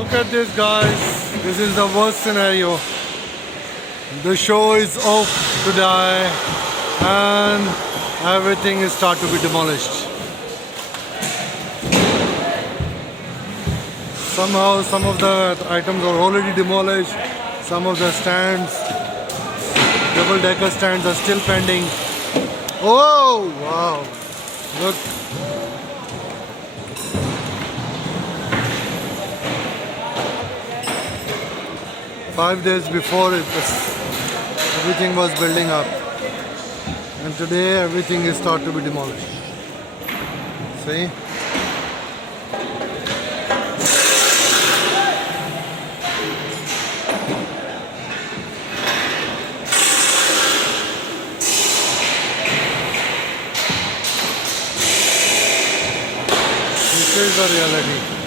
Look at this, guys. This is the worst scenario. The show is off to die and everything is start to be demolished. Somehow some of the items are already demolished. Some of the stands, double-decker stands, are still pending. Oh wow, look. 5 days before everything was building up, and today everything is start to be demolished. See? This is the reality.